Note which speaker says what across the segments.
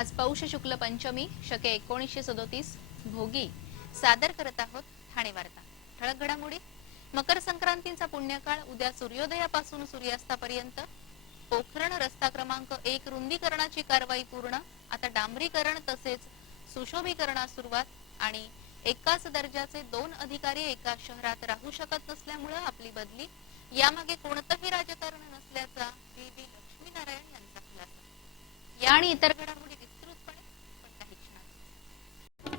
Speaker 1: आज पौष शुक्ल पंचमी शके एकोणीसशे सदोतीस भोगी सादर करत आहोत ठाणे वार्ता. ठळक घडामोडी. मकर संक्रांतीचा पुण्यकाळ उद्या सूर्योदयापासून सूर्यास्तापर्यंत. पोखरण रस्ता क्रमांक एक रुंदीकरणाची कारवाई पूर्ण. आता डांबरीकरण तसेच सुशोभीकरणास सुरुवात आणि एकाच दर्जाचे दोन अधिकारी एका शहरात राहू शकत नसल्यामुळे आपली बदली. यामागे कोणतंही राजकारण नसल्याचा व्ही. व्ही लक्ष्मीनारायण यांचा खुलासा. या आणि इतर घडामोडी विस्तृतपणे पण काही क्षणात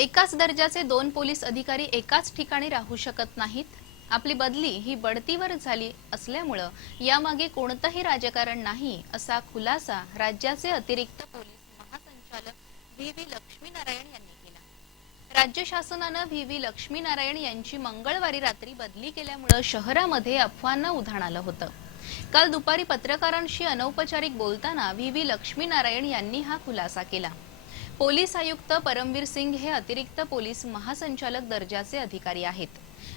Speaker 1: एकाच दर्जाचे दोन पोलीस अधिकारी एकाच ठिकाणी राहू शकत नाहीत. आपली बदली ही बढतीवर झाली असल्यामुळं यामागे कोणतंही राजकारण नाही असा खुलासा राज्याचे अतिरिक्त पोलीस महासंचालक व्ही व्ही लक्ष्मीनारायण यांनी केला. राज्य शासनानं व्ही व्ही लक्ष्मीनारायण यांची मंगळवारी रात्री बदली केल्यामुळं शहरामध्ये अफवांना उधाण आलं होतं. काल दुपारी पत्रकारांशी अनौपचारिक बोलताना व्ही व्ही लक्ष्मीनारायण यांनी हा खुलासा केला. पोलीस आयुक्त परमवीर सिंग हे अतिरिक्त पोलीस महासंचालक दर्जाचे अधिकारी आहेत.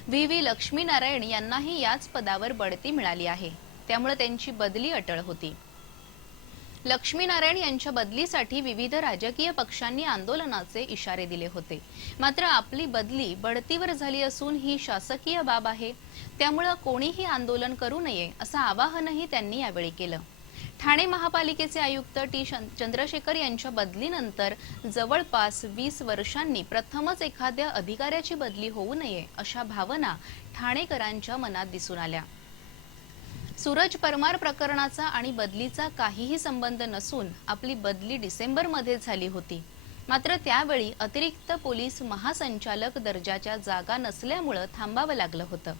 Speaker 1: व्ही. व्ही. लक्ष्मीनारायण यांनाही याच पदावर बढती मिळाली आहे. त्यामुळे त्यांची बदली अटळ होती. लक्ष्मीनारायण यांच्या बदलीसाठी विविध राजकीय पक्षांनी आंदोलनाचे इशारे दिले होते. मात्र आपली बदली बढतीवर झाली असून ही शासकीय बाब आहे. त्यामुळं कोणीही आंदोलन करू नये असं आवाहनही त्यांनी यावेळी केलं. ठाणे महापालिकेचे आयुक्त टी चंद्रशेखर यांच्या बदलीनंतर जवळपास वीस वर्षांनी प्रथमच एखाद्या अधिकाऱ्याची बदली होऊ नये अशा भावना ठाणेकरांच्या मनात दिसून आल्या. सूरज परमार प्रकरणाचा आणि बदलीचा काहीही संबंध नसून आपली बदली डिसेंबरमध्ये झाली होती. मात्र त्यावेळी अतिरिक्त पोलीस महासंचालक दर्जाच्या जागा नसल्यामुळं थांबावं लागलं होतं.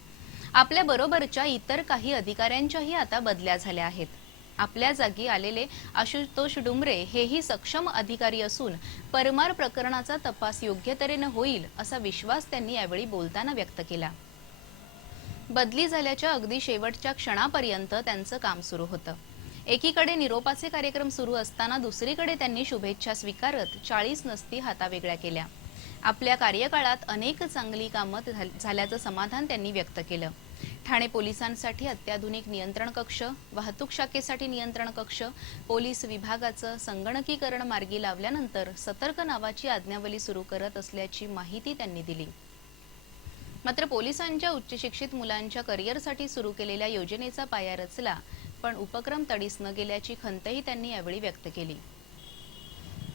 Speaker 1: आपल्या बरोबरच्या इतर काही अधिकाऱ्यांच्याही आता बदल्या झाल्या आहेत. आपल्या जागी आलेले आशुतोष डुमरे हेही सक्षम अधिकारी असून परमार प्रकरणाचा तपास योग्य तऱ्हेनं होईल असा विश्वास त्यांनी यावेळी बोलताना व्यक्त केला. बदली झाल्याच्या अगदी शेवटच्या क्षणापर्यंत त्यांचं काम सुरू होतं. एकीकडे निरोपाचे कार्यक्रम सुरू असताना दुसरीकडे त्यांनी शुभेच्छा स्वीकारत चाळीस नसती हातावेगळ्या केल्या. आपल्या कार्यकाळात अनेक चांगली कामं झाल्याचं समाधान त्यांनी व्यक्त केलं. ठाणे पोलिसांसाठी अत्याधुनिक नियंत्रण कक्ष वाहतूक शाखेसाठी नियंत्रण कक्ष पोलीस विभागाचं संगणकीकरण मार्गी लावल्यानंतर सतर्क नावाची आज्ञावली सुरू करत असल्याची माहिती त्यांनी दिली. मात्र पोलिसांच्या उच्चशिक्षित मुलांच्या करिअरसाठी सुरू केलेल्या योजनेचा पाया रचला पण उपक्रम तडीस न गेल्याची खंतही त्यांनी यावेळी व्यक्त केली.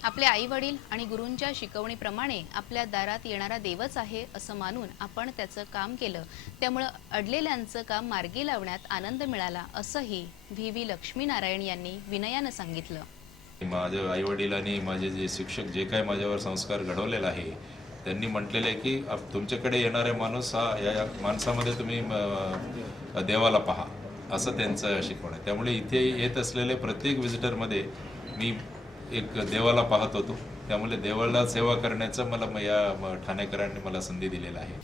Speaker 1: आपले आई वडील आणि गुरूंच्या शिकवणीप्रमाणे आपल्या दारात येणारा देवच आहे असं मानून आपण त्याचं काम केलं. त्यामुळं अडलेल्यांचं काम मार्गी लावण्यात आनंद मिळाला असंही व्ही. व्ही. लक्ष्मीनारायण यांनी विनयानं सांगितलं.
Speaker 2: माझे आई वडील आणि माझे जे शिक्षक जे काय माझ्यावर संस्कार घडवलेला आहे त्यांनी म्हटलेलं आहे की तुमच्याकडे येणारे माणूस हा या माणसामध्ये तुम्ही म, देवाला पहा असं त्यांचं शिकवण आहे. त्यामुळे इथे येत असलेले प्रत्येक व्हिजिटरमध्ये मी एक देवाला पाहत होतो. त्यामुळे देवाला सेवा करण्याचं मला या ठाणेकरांनी मला संधी दिलेला आहे.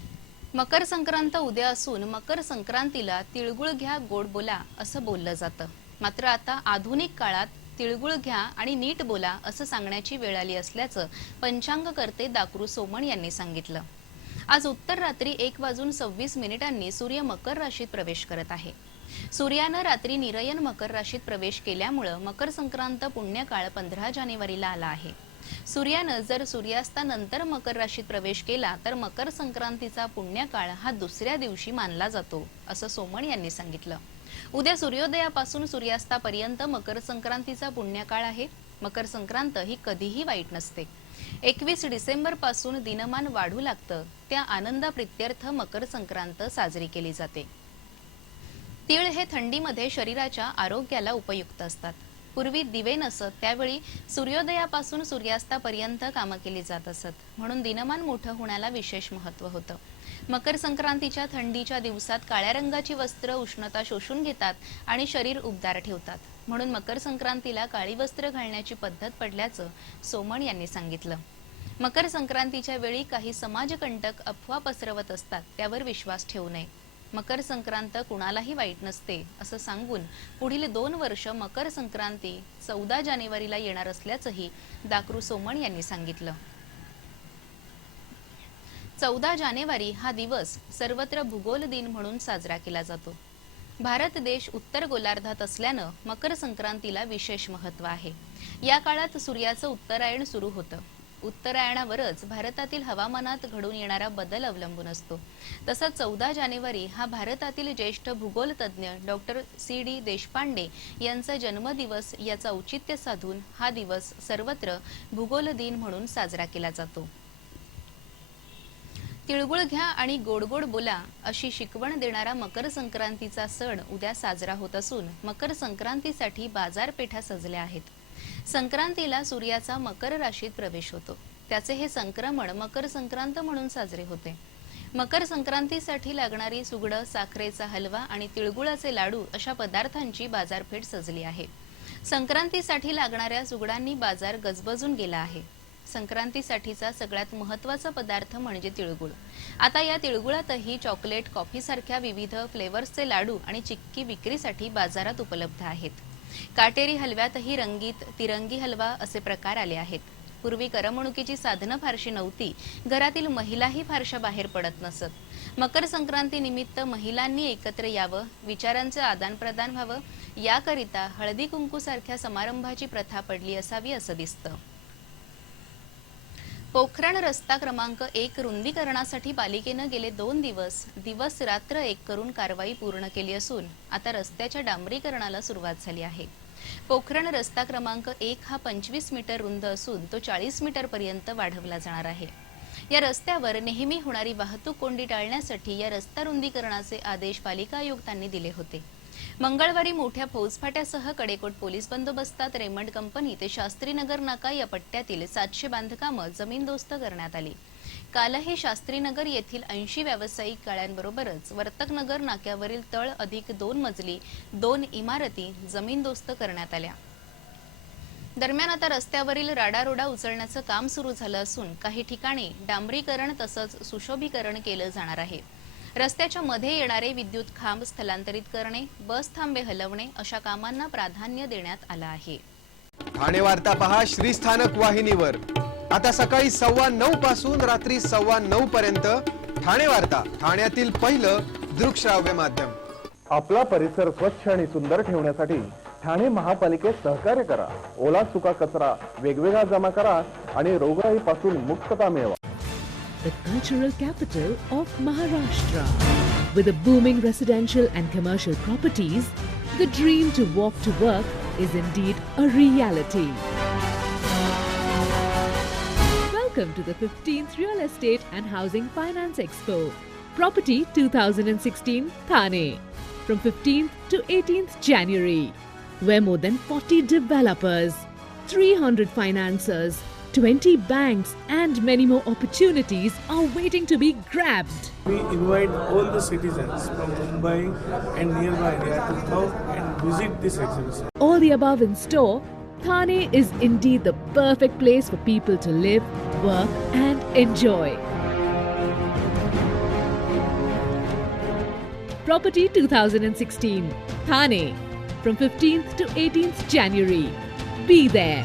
Speaker 1: मकर संक्रांत उद्या असून मकर संक्रांतीला तिळगुळ घ्या गोड बोला असं बोललं जातं. मात्र आता आधुनिक काळात तिळगुळ घ्या आणि नीट बोला असं सांगण्याची वेळ आली असल्याचं पंचांगकर्ते दाकरू सोमण यांनी सांगितलं. आज उत्तर रात्री एक वाजून सव्वीस मिनिटांनी सूर्य मकर राशीत प्रवेश करत आहे. सूर्यानं रात्री निरयन मकर राशीत प्रवेश केल्यामुळं मकर संक्रांत पुण्यकाळ पंधरा जानेवारीला आला आहे. सूर्यानं जर सूर्यास्तानंतर मकर राशीत प्रवेश केला तर मकर संक्रांतीचा पुण्यकाळ हा दुसऱ्या दिवशी मानला जातो असं सोमण यांनी सांगितलं. उद्या सूर्योदयापासून सूर्यास्तापर्यंत मकर संक्रांतीचा पुण्यकाळ आहे. मकर संक्रांत ही कधीही वाईट नसते. एकवीस डिसेंबरपासून दिनमान वाढू लागतं. त्या आनंदाप्रित्यर्थ मकर संक्रांत साजरी केली जाते. तीळ हे थंडीमध्ये शरीराच्या आरोग्याला उपयुक्त असतात. पूर्वी दिवे नसत त्यावेळी सूर्योदयापासून सूर्यास्तापर्यंत कामं केली जात असत. म्हणून दिनमान मोठं होण्याला विशेष महत्त्व होतं. मकर संक्रांतीच्या थंडीच्या दिवसात काळ्या रंगाची वस्त्र उष्णता शोषून घेतात आणि शरीर उबदार ठेवतात. म्हणून मकर संक्रांतीला काळी वस्त्र घालण्याची पद्धत पडल्याचं सोमण यांनी सांगितलं. मकर संक्रांतीच्या वेळी काही समाजकंटक अफवा पसरवत असतात त्यावर विश्वास ठेवू नये. मकर संक्रांत कुणालाही वाईट नसते असं सांगून पुढील दोन वर्ष मकर संक्रांती चौदा जानेवारीला येणार असल्याचंही दाकरू सोमण यांनी सांगितलं. चौदा जानेवारी हा दिवस सर्वत्र भूगोल दिन म्हणून साजरा केला जातो. भारत देश उत्तर गोलार्धात असल्यानं मकर संक्रांतीला विशेष महत्त्व आहे. या काळात सूर्याचं उत्तरायण सुरू होतं. उत्तरायणावरच भारतातील हवामानात घडून येणारा बदल अवलंबून असतो. तसा चौदा जानेवारी हा भारतातील ज्येष्ठ भूगोलतज्ज्ञ डॉक्टर सी डी देशपांडे यांचा जन्मदिवस याचा औचित्य साधून हा दिवस सर्वत्र भूगोल दिन म्हणून साजरा केला जातो. तिळगुळ घ्या आणि गोडगोड बोला अशी शिकवण देणारा मकर संक्रांतीचा सण उद्या साजरा होत असून मकर संक्रांतीसाठी बाजारपेठा सजल्या आहेत. संक्रांतीला सूर्याचा मकर राशीत प्रवेश होतो. त्याचे हे संक्रमण मकर संक्रांत म्हणून साजरे होते. मकर संक्रांतीसाठी लागणारी सुगडं साखरेचा हलवा आणि तिळगुळाचे लाडू अशा पदार्थांची बाजारपेठ सजली आहे. संक्रांतीसाठी लागणाऱ्या सुगडांनी बाजार गजबजून गेला आहे. संक्रांतीसाठीचा सगळ्यात महत्त्वाचा पदार्थ म्हणजे तिळगुळ. आता या तिळगुळातही चॉकलेट कॉफीसारख्या विविध फ्लेवर्सचे लाडू आणि चिक्की विक्रीसाठी बाजारात उपलब्ध आहेत. काटेरी हलव्यातही रंगीत तिरंगी हलवा असे प्रकार आले आहेत. पूर्वी करमणुकीची साधनं फारशी नव्हती. घरातील महिलाही फारशा बाहेर पडत नसत. मकर संक्रांती निमित्त महिलांनी एकत्र यावं विचारांचं आदानप्रदान व्हावं याकरिता हळदी कुंकू सारख्या समारंभाची प्रथा पडली असावी असं दिसतं. पोखरण रस्ता क्रमांक एक रुंदीकरणासाठी पालिकेनं गेले दोन दिवस दिवस रात्र एक करून कारवाई पूर्ण केली असून आता रस्त्याच्या डांबरीकरणाला सुरुवात झाली आहे. पोखरण रस्ता क्रमांक एक हा पंचवीस मीटर रुंद असून तो चाळीस मीटर पर्यंत वाढवला जाणार आहे. या रस्त्यावर नेहमी होणारी वाहतूक कोंडी टाळण्यासाठी या रस्ता रुंदीकरणाचे आदेश पालिका आयुक्तांनी दिले होते. मंगळवारी मोठ्या फौजफाट्यासह कडेकोट पोलीस बंदोबस्तात रेमंड कंपनी ते शास्त्रीनगर नाका या पट्ट्यातील सातशे बांधकामं जमीनदोस्त करण्यात आली. कालही शास्त्रीनगर येथील ऐंशी व्यावसायिक गाळ्यांबरोबरच वर्तकनगर नाक्यावरील तळ अधिक दोन मजली दोन इमारती जमीनदोस्त करण्यात आल्या. दरम्यान आता रस्त्यावरील राडारोडा उचलण्याचं काम सुरू झालं असून काही ठिकाणी डांबरीकरण तसंच सुशोभीकरण केलं जाणार आहे. रस्त्याच्या मध्ये येणारे विद्युत खांब स्थलांतरित करणे बस थांबे हलवणे अशा कामांना प्राधान्य देण्यात आलं आहे.
Speaker 3: ठाणे वार्ता पहा श्रीस्थानक वाहिनीवर. आता सकाळी सव्वा नऊ पासून रात्री सव्वा नऊ पर्यंत ठाणे वार्ता ठाण्यातील पहिलं दृकश्राव्य माध्यम.
Speaker 4: आपला परिसर स्वच्छ आणि सुंदर ठेवण्यासाठी ठाणे महापालिकेत सहकार्य करा. ओला सुका कचरा वेगवेगळा जमा करा आणि रोगराईपासून मुक्तता मिळवा.
Speaker 5: The cultural capital of Maharashtra. With a booming residential and commercial properties, the dream to walk to work is indeed a reality. Welcome to the 15th Real Estate and Housing Finance Expo, Property 2016, Thane, from 15th to 18th January, where more than 40 developers, 300 financiers, 20 banks, and many more opportunities are waiting to be grabbed.
Speaker 6: We invite all the citizens from Mumbai and nearby area to come and visit this exhibition.
Speaker 5: All the above in store, Thane is indeed the perfect place for people to live, work, and enjoy. Property 2016, Thane, from 15th to 18th January. Be there.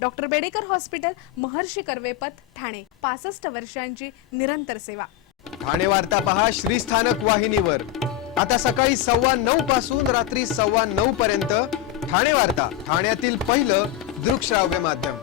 Speaker 7: Doctor Bedekar hospital Maharshi Karvepath Thane. पासष्ट वर्षांची निरंतर सेवा.
Speaker 3: ठाणे वार्ता पहा श्रीस्थानक वाहिनीवर. आता सकाळी सव्वा नऊ पासून रात्री सव्वा नऊ पर्यंत ठाणे वार्ता ठाण्यातील पहिलं दृकश्राव्य माध्यम.